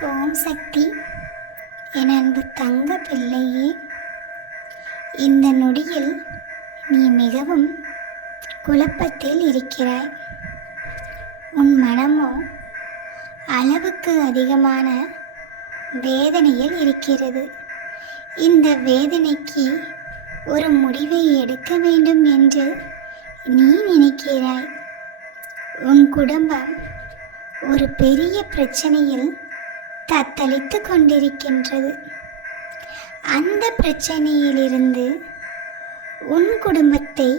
ஓம் சக்தி. என் அன்பு தங்க பிள்ளையே இந்த நொடியில் நீ மிகவும் குழப்பத்தில் இருக்கிறாய். உன் மனமோ அளவுக்கு அதிகமான வேதனையில் இருக்கிறது. இந்த வேதனைக்கு ஒரு முடிவை எடுக்க வேண்டும் என்று நீ நினைக்கிறாய். உன் குடும்பம் ஒரு பெரிய பிரச்சனையில் தத்தளித்து கொண்டிருக்கின்றது. அந்த பிரச்சனையிலிருந்து உன் குடும்பத்தை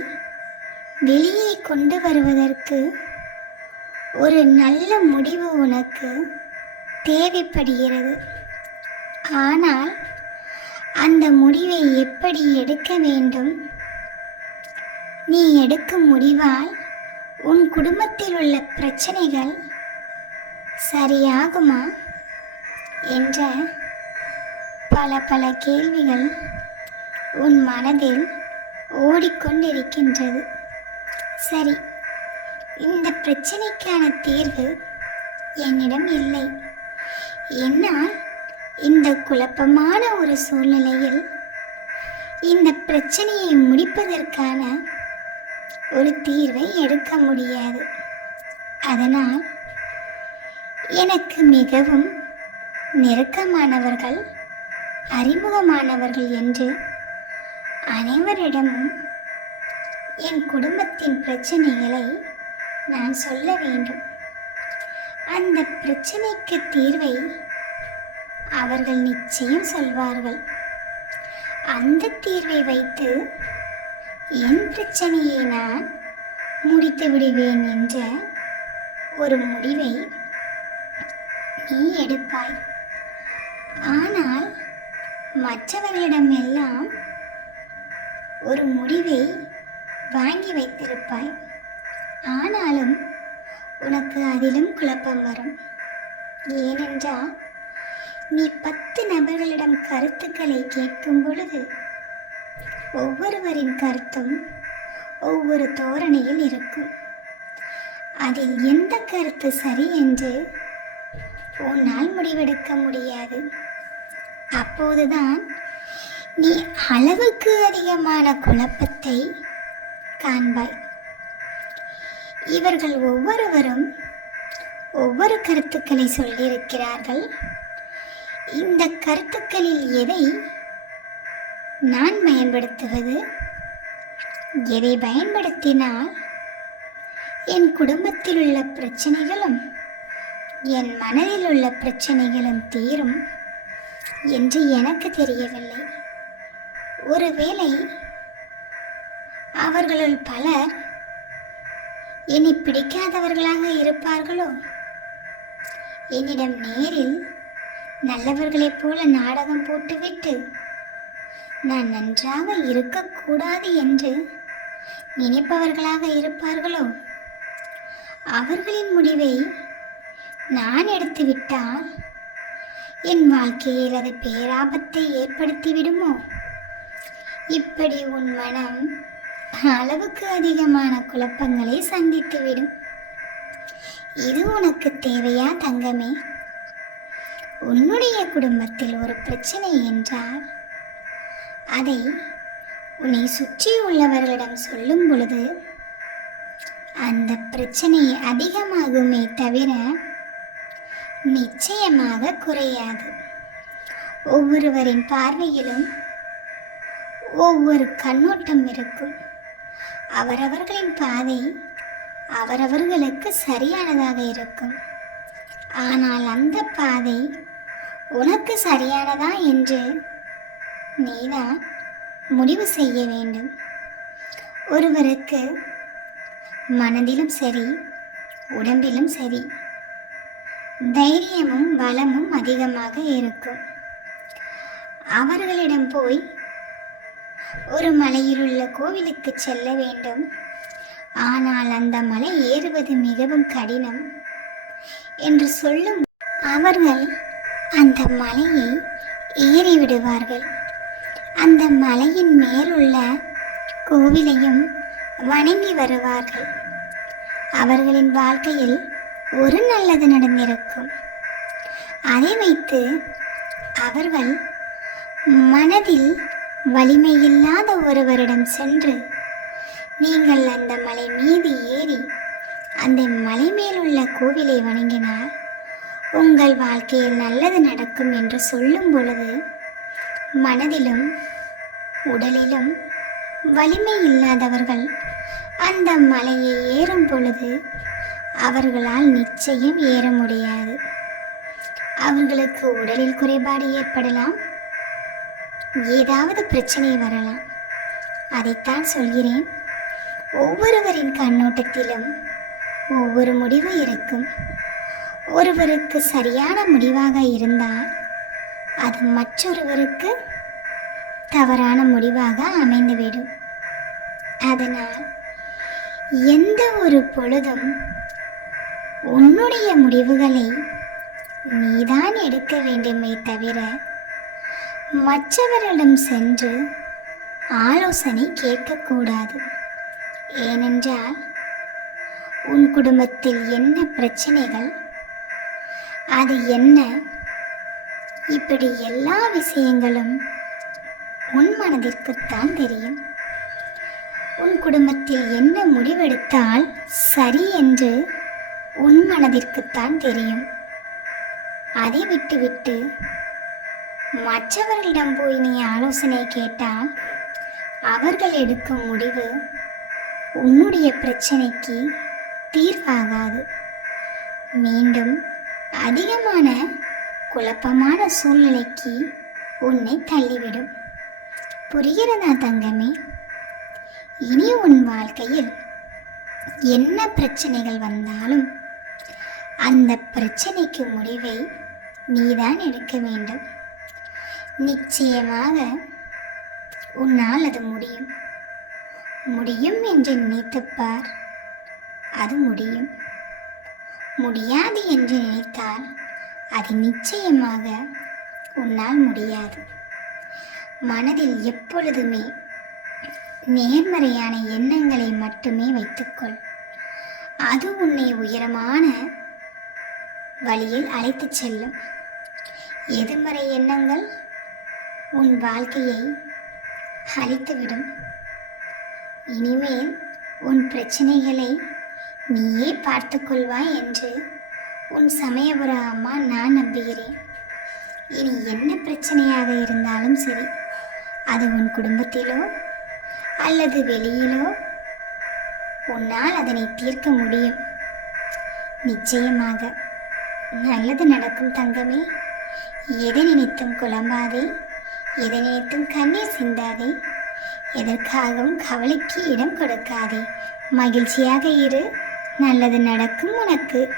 வெளியே கொண்டு வருவதற்கு ஒரு நல்ல முடிவு உனக்கு தேவைப்படுகிறது. ஆனால் அந்த முடிவை எப்படி எடுக்க வேண்டும்? நீ எடுக்கும் முடிவால் உன் குடும்பத்தில் உள்ள பிரச்சனைகள் சரியாகுமா? என்ற பல பல கேள்விகள் உன் மனதில் ஓடிக்கொண்டிருக்கின்றது. சரி இந்த பிரச்சனைக்கான தீர்வு என்னிடம் இல்லை. என்னால் இந்த குழப்பமான ஒரு சூழ்நிலையில் இந்த பிரச்சனையை முடிப்பதற்கான ஒரு தீர்வை எடுக்க முடியாது. அதனால் எனக்கு மிகவும் நெருக்கமானவர்கள் அறிமுகமானவர்கள் என்று அனைவரிடமும் என் குடும்பத்தின் பிரச்சனைகளை நான் சொல்ல வேண்டும். அந்த பிரச்சனைக்கு தீர்வை அவர்கள் நிச்சயம் சொல்வார்கள். அந்த தீர்வை வைத்து என் பிரச்சனையை நான் முடித்து விடுவேன் என்ற ஒரு முடிவை நீ எடுப்பாய். ஆனால் மற்றவர்களிடம் எல்லாம் ஒரு முடிவை வாங்கி வைத்திருப்பாய். ஆனாலும் உனக்கு அதிலும் குழப்பம் வரும். ஏனென்றால் நீ பத்து நபர்களிடம் கருத்துக்களை கேட்கும் பொழுது ஒவ்வொருவரின் கருத்தும் ஒவ்வொரு தோரணையில் இருக்கும். அதில் எந்த கருத்து சரி என்று உன்னால் முடிவெடுக்க முடியாது. அப்போதுதான் நீ அளவுக்கு அதிகமான குழப்பத்தை காண்பாய். இவர்கள் ஒவ்வொருவரும் ஒவ்வொரு கருத்துக்களை சொல்லியிருக்கிறார்கள். இந்த கருத்துக்களில் எதை நான் பயன்படுத்துவது? எதை பயன்படுத்தினால் என் குடும்பத்தில் உள்ள பிரச்சனைகளும் என் மனதில் உள்ள பிரச்சனைகளும் தீரும்? என்று எனக்கு தெரியவில்லை. ஒருவேளை அவர்களுள் பலர் என்னை பிடிக்காதவர்களாக இருப்பார்களோ? என்னிடம் நேரில் நல்லவர்களைப் போல நாடகம் போட்டுவிட்டு நான் நன்றாக இருக்கக்கூடாது என்று நினைப்பவர்களாக இருப்பார்களோ? அவர்களின் முடிவை நான் எடுத்துவிட்டால் என் வாழ்க்கையில் அது பேராபத்தை ஏற்படுத்தி விடுமோ இப்படி உன் மனம் அளவுக்கு அதிகமான குழப்பங்களை சந்தித்துவிடும். இது உனக்கு தேவையா தங்கமே? உன்னுடைய குடும்பத்தில் ஒரு பிரச்சனை என்றால் அதை உன்னை சுற்றி உள்ளவர்களிடம் சொல்லும் பொழுது அந்த பிரச்சனை அதிகமாகுமே தவிர நிச்சயமாக குறையாது. ஒவ்வொருவரின் பார்வையிலும் ஒவ்வொரு கண்ணோட்டம் இருக்கும். அவரவர்களின் பாதை அவரவர்களுக்கு சரியானதாக இருக்கும். ஆனால் அந்த பாதை உனக்கு சரியானதா என்று நீதான் முடிவு செய்ய வேண்டும். ஒருவருக்கு மனதிலும் சரி உடம்பிலும் சரி தைரியமும் பலமும் அதிகமாக இருக்கும். அவர்களிடம் போய் ஒரு மலையில் உள்ள கோவிலுக்கு செல்ல வேண்டும். ஆனால் அந்த மலை ஏறுவது மிகவும் கடினம் என்று சொல்லும் அவர்கள் அந்த மலையை ஏறிவிடுவார்கள். அந்த மலையின் மேலுள்ள கோவிலையும் வணங்கி வருவார்கள். அவர்களின் வாழ்க்கையில் ஒரு நல்லது நடந்திருக்கும். அதை வைத்து அவர்கள் மனதில் வலிமையில்லாத ஒருவரிடம் சென்று நீங்கள் அந்த மலை மீது ஏறி அந்த மலை மேலுள்ள கோவிலை வணங்கினால் உங்கள் வாழ்க்கையில் நல்லது நடக்கும் என்று சொல்லும் பொழுது மனதிலும் உடலிலும் வலிமை இல்லாதவர்கள் அந்த மலையை ஏறும் பொழுது அவர்களால் நிச்சயம் ஏற முடியாது. அவர்களுக்கு உடலில் குறைபாடு ஏற்படலாம். ஏதாவது பிரச்சனை வரலாம். அதைத்தான் சொல்கிறேன். ஒவ்வொருவரின் கண்ணோட்டத்திலும் ஒவ்வொரு முடிவு இருக்கும். ஒருவருக்கு சரியான முடிவாக இருந்தால் அது மற்றொருவருக்கு தவறான முடிவாக அமைந்துவிடும். அதனால் எந்த ஒரு பொழுதும் உன்னுடைய முடிவுகளை நீதான் எடுக்க வேண்டுமே தவிர மற்றவரிடம் சென்று ஆலோசனை கேட்கக்கூடாது. ஏனென்றால் உன் குடும்பத்தில் என்ன பிரச்சனைகள்? அது என்ன? இப்படி எல்லா விஷயங்களும் உன் மனதிற்குத்தான் தெரியும். உன் குடும்பத்தில் என்ன முடிவெடுத்தால் சரி என்று உன் மனதிற்குத்தான் தெரியும். அதை விட்டுவிட்டு மற்றவர்களிடம் போய் நீ ஆலோசனை கேட்டால் அவர்கள் எடுக்கும் முடிவு உன்னுடைய பிரச்சனைக்கு தீர்வாகாது. மீண்டும் அதிகமான குழப்பமான சூழ்நிலைக்கு உன்னை தள்ளிவிடும். புரிகிறதா தங்கமே? இனி உன் வாழ்க்கையில் என்ன பிரச்சனைகள் வந்தாலும் அந்த பிரச்சனைக்கு முடிவை நீதான் எடுக்க வேண்டும். நிச்சயமாக உன்னால் அது முடியும். முடியும் என்று நினைத்துப்பார். அது முடியும். முடியாது என்று நினைத்தால் அது நிச்சயமாக உன்னால் முடியாது. மனதில் எப்பொழுதுமே நேர்மறையான எண்ணங்களை மட்டுமே வைத்துக்கொள். அது உன்னை உயரமான வழியில் அழைத்துச் செல்லும். எதிர்மறை எண்ணங்கள் உன் வாழ்க்கையை அழித்துவிடும். இனிமேல் உன் பிரச்சனைகளை நீயே பார்த்துக்கொள்வாய் என்று உன் சமயபுர அம்மா நான் நம்புகிறேன். இனி என்ன பிரச்சனையாக இருந்தாலும் சரி அது உன் குடும்பத்திலோ அல்லது வெளியிலோ உன்னால் அதனை தீர்க்க முடியும். நிச்சயமாக நல்லது நடக்கும் தங்கமே. எதை நினைத்தும் குழம்பாதே. எதை நினைத்தும் கண்ணீர் சிந்தாதே. எதற்காகவும் கவலைக்கு இடம் கொடுக்காதே. மகிழ்ச்சியாக இரு. நல்லது நடக்கும் உனக்கு.